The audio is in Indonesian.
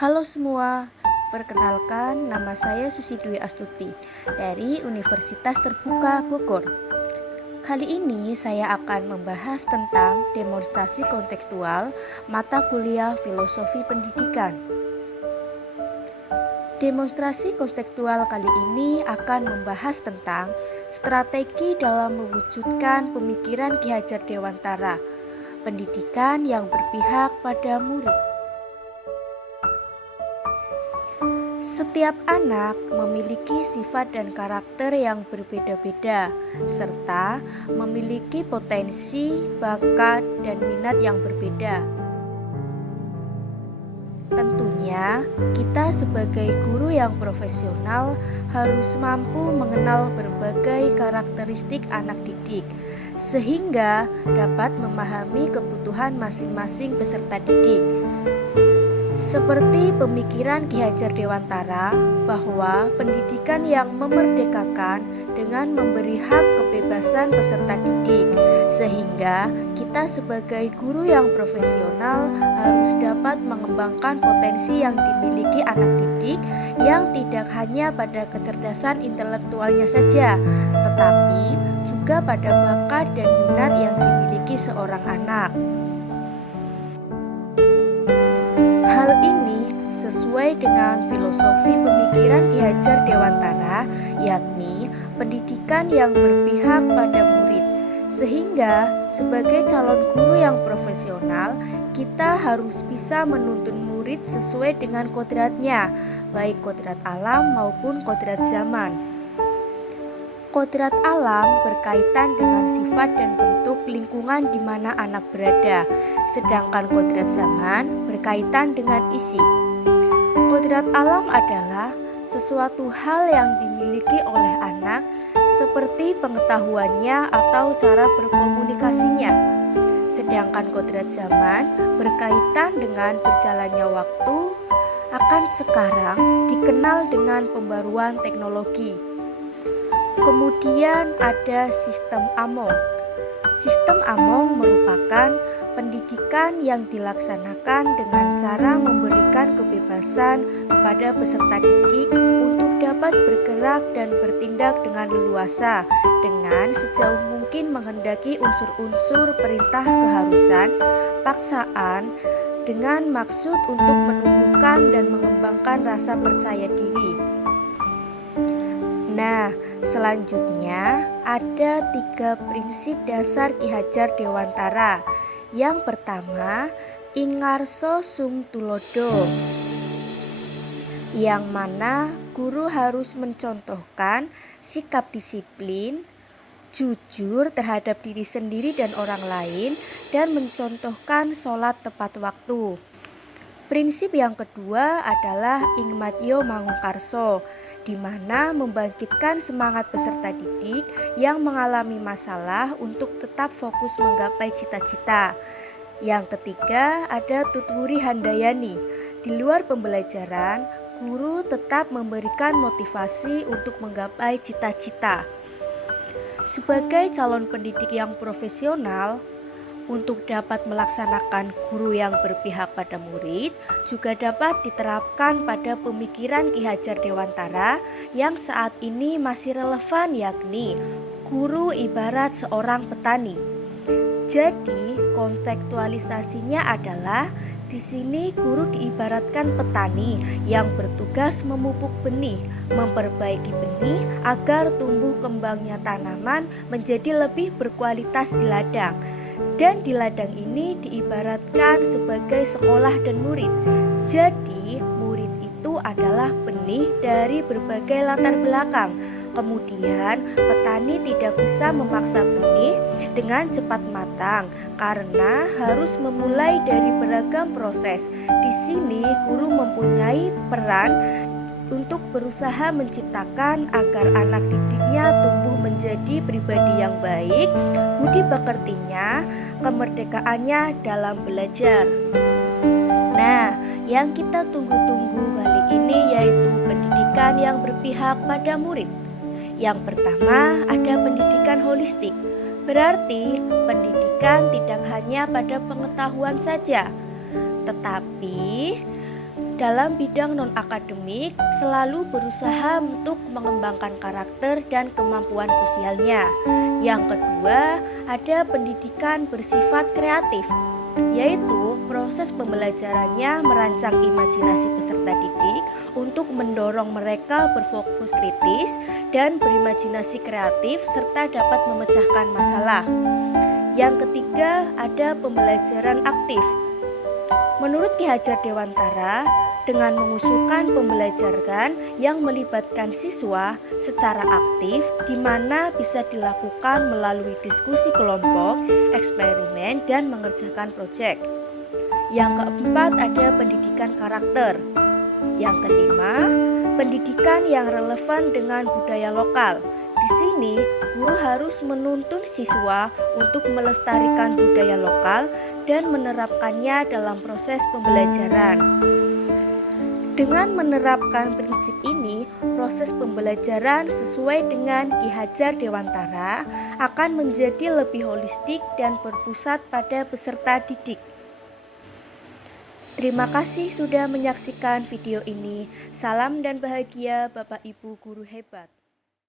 Halo semua, perkenalkan nama saya Susi Dwi Astuti dari Universitas Terbuka Bogor. Kali ini saya akan membahas tentang demonstrasi kontekstual mata kuliah Filosofi Pendidikan. Demonstrasi kontekstual kali ini akan membahas tentang strategi dalam mewujudkan pemikiran Ki Hajar Dewantara, pendidikan yang berpihak pada murid. Setiap anak memiliki sifat dan karakter yang berbeda-beda, serta memiliki potensi, bakat, dan minat yang berbeda. Tentunya, kita sebagai guru yang profesional harus mampu mengenal berbagai karakteristik anak didik, sehingga dapat memahami kebutuhan masing-masing peserta didik. Seperti pemikiran Ki Hajar Dewantara bahwa pendidikan yang memerdekakan dengan memberi hak kebebasan peserta didik, sehingga kita sebagai guru yang profesional harus dapat mengembangkan potensi yang dimiliki anak didik yang tidak hanya pada kecerdasan intelektualnya saja, tetapi juga pada bakat dan minat yang dimiliki seorang anak. Hal ini sesuai dengan filosofi pemikiran Ki Hajar Dewantara, yakni pendidikan yang berpihak pada murid. Sehingga sebagai calon guru yang profesional, kita harus bisa menuntun murid sesuai dengan kodratnya, baik kodrat alam maupun kodrat zaman. Kodrat alam berkaitan dengan sifat dan bentuk lingkungan di mana anak berada, sedangkan kodrat zaman berkaitan dengan isi. Kodrat alam adalah sesuatu hal yang dimiliki oleh anak, seperti pengetahuannya atau cara berkomunikasinya. Sedangkan kodrat zaman berkaitan dengan berjalannya waktu, akan sekarang dikenal dengan pembaruan teknologi. Kemudian ada sistem Among. Sistem Among merupakan pendidikan yang dilaksanakan dengan cara memberikan kebebasan kepada peserta didik untuk dapat bergerak dan bertindak dengan leluasa dengan sejauh mungkin menghendaki unsur-unsur perintah keharusan, paksaan, dengan maksud untuk menumbuhkan dan mengembangkan rasa percaya diri. Nah, selanjutnya ada 3 prinsip dasar Ki Hajar Dewantara. Yang pertama, Ingarso Sung Tulodo, yang mana guru harus mencontohkan sikap disiplin, jujur terhadap diri sendiri dan orang lain, dan mencontohkan sholat tepat waktu. Prinsip yang kedua adalah Ingmatyo Mangungkarso, di mana membangkitkan semangat peserta didik yang mengalami masalah untuk tetap fokus menggapai cita-cita. Yang ketiga ada Tutwuri Handayani. Di luar pembelajaran, guru tetap memberikan motivasi untuk menggapai cita-cita. Sebagai calon pendidik yang profesional, untuk dapat melaksanakan guru yang berpihak pada murid juga dapat diterapkan pada pemikiran Ki Hajar Dewantara yang saat ini masih relevan, yakni guru ibarat seorang petani. Jadi kontekstualisasinya adalah di sini guru diibaratkan petani yang bertugas memupuk benih, memperbaiki benih agar tumbuh kembangnya tanaman menjadi lebih berkualitas di ladang. Dan di ladang ini diibaratkan sebagai sekolah dan murid. Jadi murid itu adalah benih dari berbagai latar belakang. Kemudian petani tidak bisa memaksa benih dengan cepat matang karena harus memulai dari beragam proses. Di sini guru mempunyai peran untuk berusaha menciptakan agar anak didiknya tumbuh menjadi pribadi yang baik, budi pekertinya, kemerdekaannya dalam belajar. Nah, yang kita tunggu-tunggu kali ini yaitu pendidikan yang berpihak pada murid. Yang pertama ada pendidikan holistik. Berarti pendidikan tidak hanya pada pengetahuan saja, tetapi Dalam bidang non-akademik, selalu berusaha untuk mengembangkan karakter dan kemampuan sosialnya. Yang kedua, ada pendidikan bersifat kreatif, yaitu proses pembelajarannya merancang imajinasi peserta didik untuk mendorong mereka berfokus kritis dan berimajinasi kreatif serta dapat memecahkan masalah. Yang ketiga, ada pembelajaran aktif. Menurut Ki Hajar Dewantara, dengan mengusulkan pembelajaran yang melibatkan siswa secara aktif, di mana bisa dilakukan melalui diskusi kelompok, eksperimen, dan mengerjakan proyek. Yang keempat, ada pendidikan karakter. Yang kelima, pendidikan yang relevan dengan budaya lokal. Di sini, guru harus menuntun siswa untuk melestarikan budaya lokal dan menerapkannya dalam proses pembelajaran. Dengan menerapkan prinsip ini, proses pembelajaran sesuai dengan Ki Hajar Dewantara akan menjadi lebih holistik dan berpusat pada peserta didik. Terima kasih sudah menyaksikan video ini. Salam dan bahagia Bapak Ibu guru hebat.